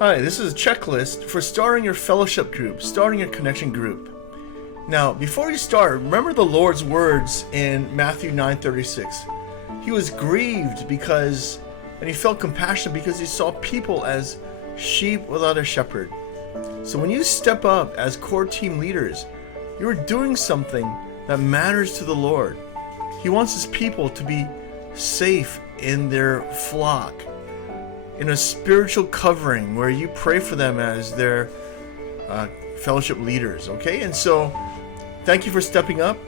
Hi, this is a checklist for starting your fellowship group, starting your connection group. Now, before you start, remember the Lord's words in Matthew 9:36. He was grieved and he felt compassion because he saw people as sheep without a shepherd. So when you step up as core team leaders, you're doing something that matters to the Lord. He wants his people to be safe in their flock, in a spiritual covering where you pray for them as their fellowship leaders, okay? And so, thank you for stepping up.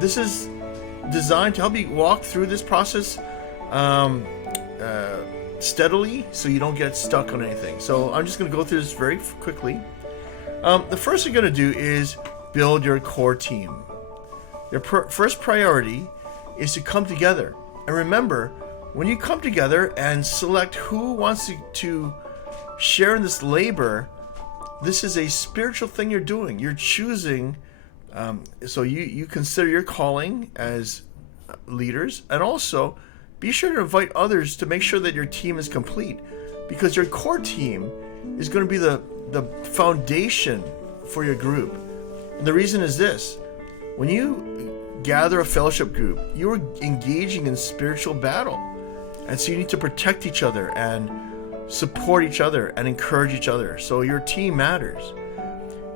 This is designed to help you walk through this process steadily so you don't get stuck on anything. So I'm just going to go through this very quickly. The first thing you're going to do is build your core team. Your first priority is to come together. And remember, when you come together and select who wants to share in this labor, this is a spiritual thing you're doing. You're choosing, so you consider your calling as leaders, and also be sure to invite others to make sure that your team is complete, because your core team is going to be the foundation for your group. And the reason is this: when you gather a fellowship group, you're engaging in spiritual battle. And so you need to protect each other and support each other and encourage each other. So your team matters.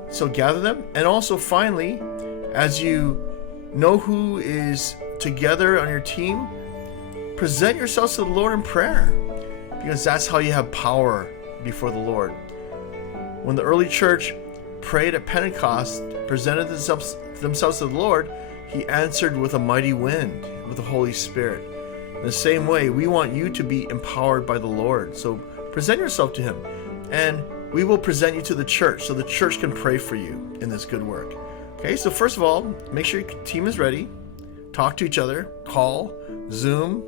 So gather them. And also finally, as you know who is together on your team, present yourselves to the Lord in prayer, because that's how you have power before the Lord. When the early church prayed at Pentecost, presented themselves to the Lord, he answered with a mighty wind, with the Holy Spirit. In the same way, we want you to be empowered by the Lord. So present yourself to him, and we will present you to the church so the church can pray for you in this good work. Okay, so first of all, make sure your team is ready. Talk to each other, call, Zoom.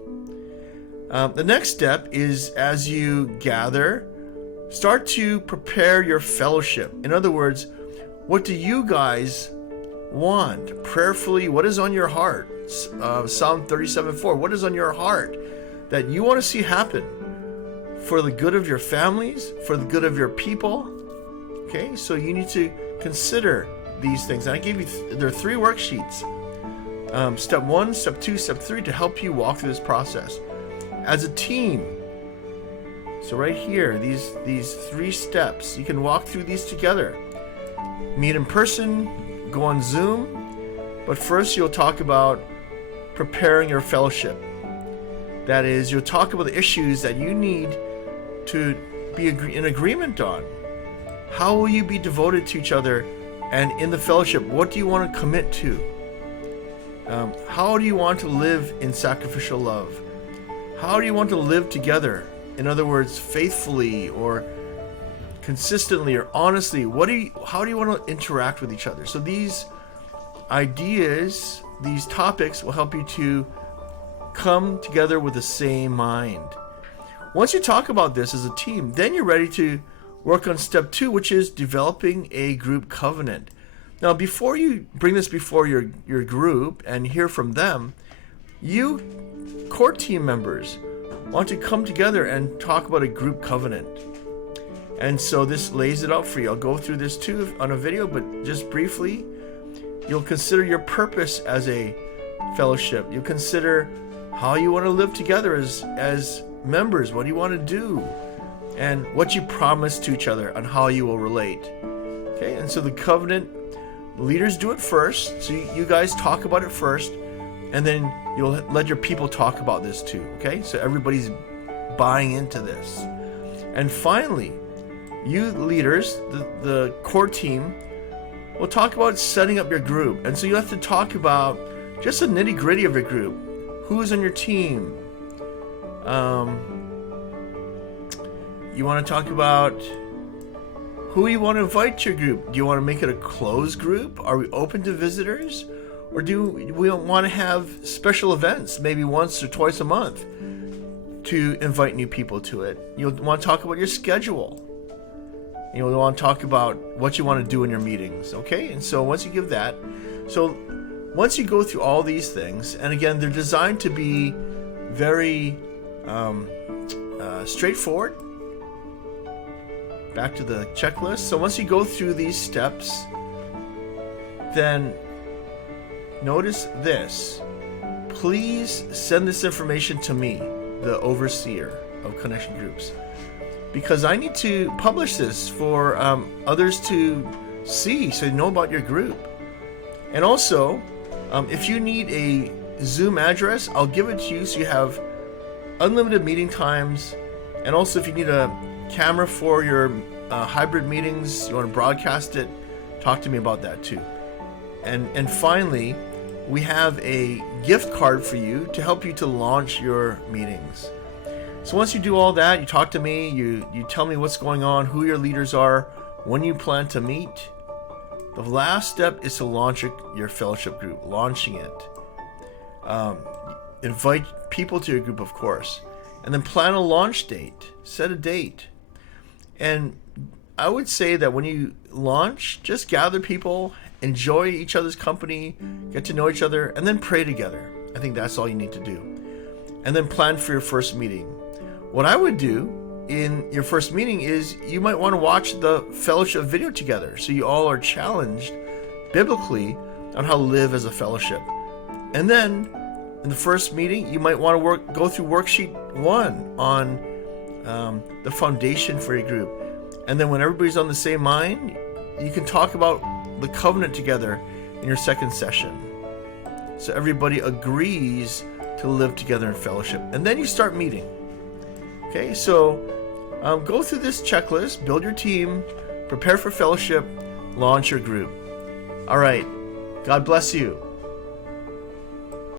The next step is, as you gather, start to prepare your fellowship. In other words, what do you guys want prayerfully? What is on your heart? Psalm 37:4. What is on your heart that you want to see happen for the good of your families, for the good of your people? Okay, so you need to consider these things. And I gave you there are 3 worksheets. Step 1, step 2, step 3 to help you walk through this process as a team. So right here, these 3 steps, you can walk through these together. Meet in person, go on Zoom, but first you'll talk about preparing your fellowship. That is, you'll talk about the issues that you need to be in agreement on. How will you be devoted to each other? And in the fellowship, what do you want to commit to? How do you want to live in sacrificial love? How do you want to live together? In other words, faithfully or consistently or honestly. How do you want to interact with each other? So these ideas, these topics will help you to come together with the same mind. Once you talk about this as a team, then you're ready to work on step 2, which is developing a group covenant. Now, before you bring this before your group and hear from them, you core team members want to come together and talk about a group covenant. And so this lays it out for you. I'll go through this too on a video, but just briefly, you'll consider your purpose as a fellowship. You'll consider how you want to live together as members. What do you want to do? And what you promise to each other on how you will relate. Okay, and so the covenant, leaders do it first. So you guys talk about it first, and then you'll let your people talk about this too. Okay, so everybody's buying into this. And finally, you leaders, the core team, will talk about setting up your group. And so you have to talk about just the nitty-gritty of your group. Who's on your team? You want to talk about who you want to invite to your group. Do you want to make it a closed group? Are we open to visitors? Or do we want to have special events, maybe once or twice a month, to invite new people to it? You'll want to talk about your schedule. You'll want to talk about what you want to do in your meetings, okay? And so once you give that, so once you go through all these things, and again, they're designed to be very straightforward. back to the checklist. So once you go through these steps, then notice this. Please send this information to me, the overseer of connection groups, because I need to publish this for others to see, so they know about your group. And also, if you need a Zoom address, I'll give it to you so you have unlimited meeting times. And also, if you need a camera for your hybrid meetings, you want to broadcast it, talk to me about that too. And finally, we have a gift card for you to help you to launch your meetings. So once you do all that, you talk to me, you tell me what's going on, who your leaders are, when you plan to meet. The last step is to launch your fellowship group, launching it. Invite people to your group, of course, and then plan a launch date, set a date. And I would say that when you launch, just gather people, enjoy each other's company, get to know each other, and then pray together. I think that's all you need to do. And then plan for your first meeting. What I would do in your first meeting is you might want to watch the fellowship video together, so you all are challenged biblically on how to live as a fellowship. And then in the first meeting, you might want to go through worksheet 1 on the foundation for your group. And then when everybody's on the same mind, you can talk about the covenant together in your second session, so everybody agrees to live together in fellowship. And then you start meeting. Okay, so go through this checklist, build your team, prepare for fellowship, launch your group. All right, God bless you.